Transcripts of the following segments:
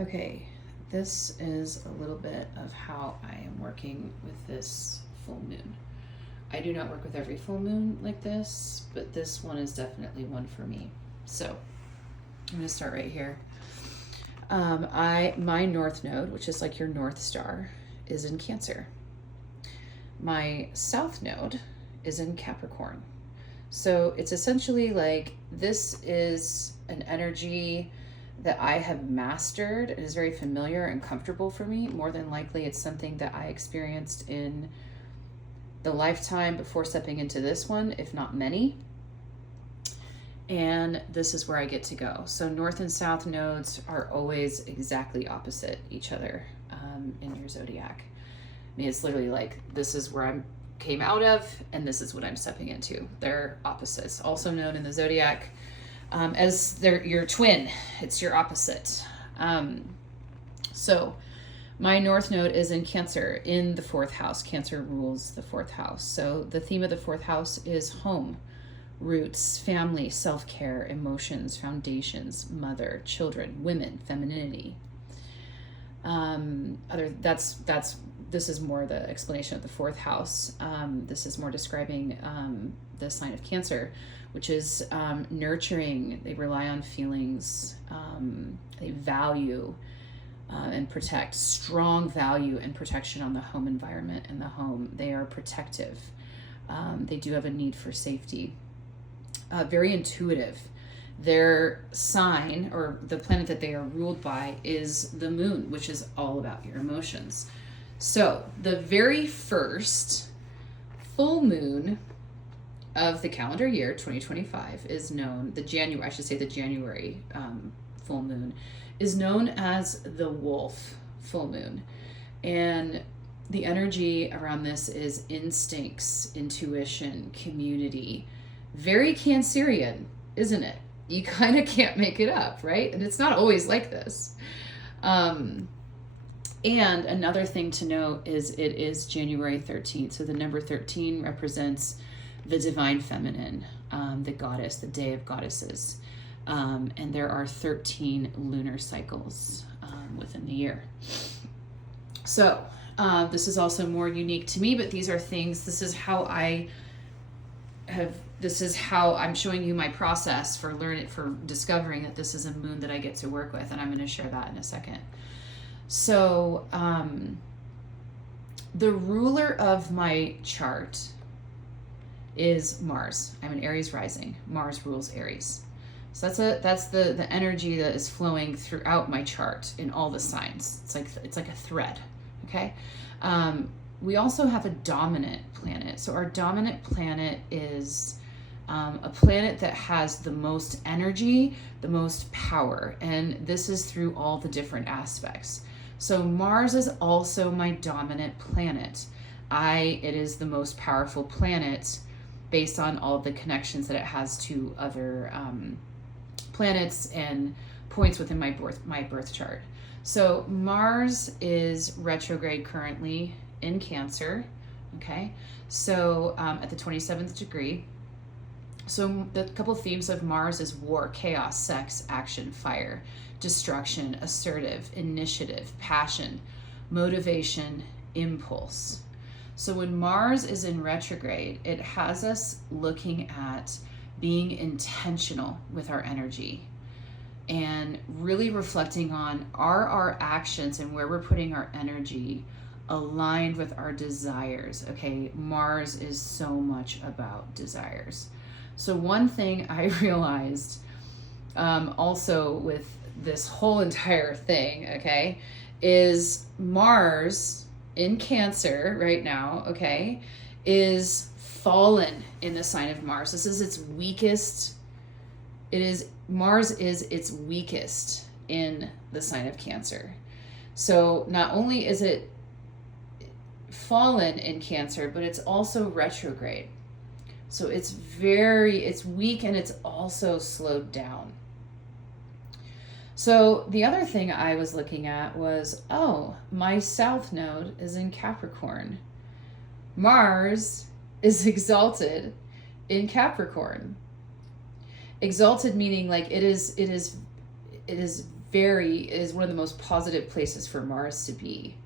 Okay, this is a little bit of how I am working with this full moon. I do not work with every full moon like this, but this one is definitely one for me. So I'm going to start right here. My north node, which is like your North Star, is in Cancer. My south node is in Capricorn. So it's essentially like this is an energy that I have mastered. It is very familiar and comfortable for me. More than likely, it's something that I experienced in the lifetime before stepping into this one, if not many. And this is where I get to go. So north and south nodes are always exactly opposite each other in your zodiac. I mean, it's literally like this is where I came out of, and this is what I'm stepping into. They're opposites, also known in the zodiac as they're your twin. It's your opposite. So my north node is in Cancer in the fourth house. Cancer rules the fourth house. So the theme of the fourth house is home, roots, family, self-care, emotions, foundations, mother, children, women, femininity. This is more the explanation of the fourth house. This is more describing the sign of Cancer, which is nurturing. They rely on feelings. They value and protect, strong value and protection on the home environment and the home. They are protective. They do have a need for safety. Very intuitive. Their sign, or the planet that they are ruled by, is the moon, which is all about your emotions. So the very first full moon of the calendar year 2025 is known, the January full moon is known as the wolf full moon. And the energy around this is instincts, intuition, community. Very Cancerian, isn't it? You kind of can't make it up, right? And it's not always like this. And another thing to note is it is January 13th. So the number 13 represents the divine feminine, the goddess, the day of goddesses. And there are 13 lunar cycles within the year. So this is also more unique to me, but these are things, this is how I'm showing you my process for discovering that this is a moon that I get to work with, and I'm going to share that in a second. So the ruler of my chart is Mars. I'm an Aries rising. Mars rules Aries. So that's the energy that is flowing throughout my chart in all the signs. It's like a thread, okay? We also have a dominant planet. So our dominant planet is a planet that has the most energy, the most power, and this is through all the different aspects. So Mars is also my dominant planet. It is the most powerful planet based on all the connections that it has to other planets and points within my birth chart. So Mars is retrograde currently in Cancer, okay? So at the 27th degree. So the couple of themes of Mars is war, chaos, sex, action, fire, destruction, assertive, initiative, passion, motivation, impulse. So when Mars is in retrograde, it has us looking at being intentional with our energy and really reflecting on are our actions and where we're putting our energy aligned with our desires. Okay, Mars is so much about desires. So one thing I realized also with this whole entire thing, okay, is Mars in Cancer right now, okay, is fallen in the sign of Mars. This is its weakest. Mars is its weakest in the sign of Cancer. So not only is it fallen in Cancer, but it's also retrograde. So it's weak, and it's also slowed down. So the other thing I was looking at was, my south node is in Capricorn. Mars is exalted in Capricorn. Exalted meaning like it is is one of the most positive places for Mars to be,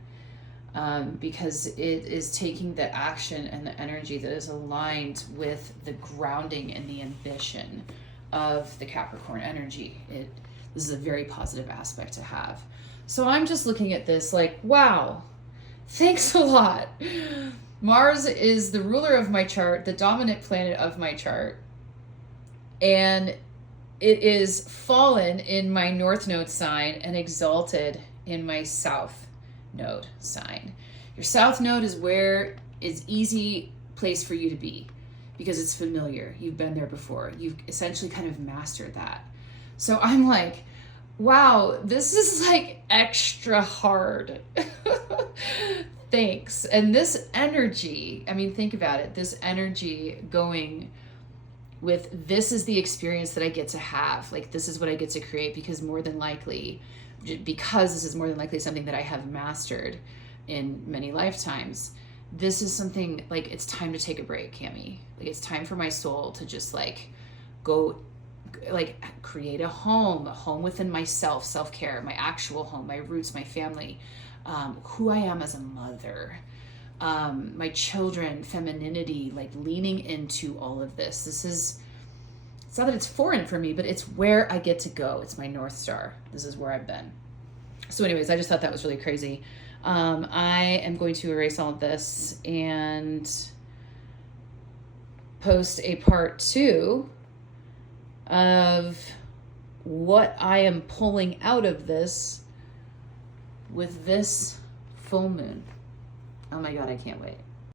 because it is taking the action and the energy that is aligned with the grounding and the ambition of the Capricorn energy. This is a very positive aspect to have. So I'm just looking at this like, wow, thanks a lot. Mars is the ruler of my chart, the dominant planet of my chart, and it is fallen in my North Node sign and exalted in my South Node sign. Your South Node is where it's easy place for you to be because it's familiar. You've been there before. You've essentially kind of mastered that. So I'm like, wow, this is like extra hard. Thanks. And this energy, I mean, think about it. This energy going with, this is the experience that I get to have. Like, this is what I get to create because this is more than likely something that I have mastered in many lifetimes. This is something like, it's time to take a break, Cami. Like, it's time for my soul to just like go, like create a home within myself, self-care, my actual home, my roots, my family, who I am as a mother, my children, femininity, like leaning into all of this. It's not that it's foreign for me, but it's where I get to go. It's my North Star. This is where I've been. So anyways, I just thought that was really crazy. I am going to erase all of this and post a part 2 of what I am pulling out of this with this full moon. Oh my God, I can't wait.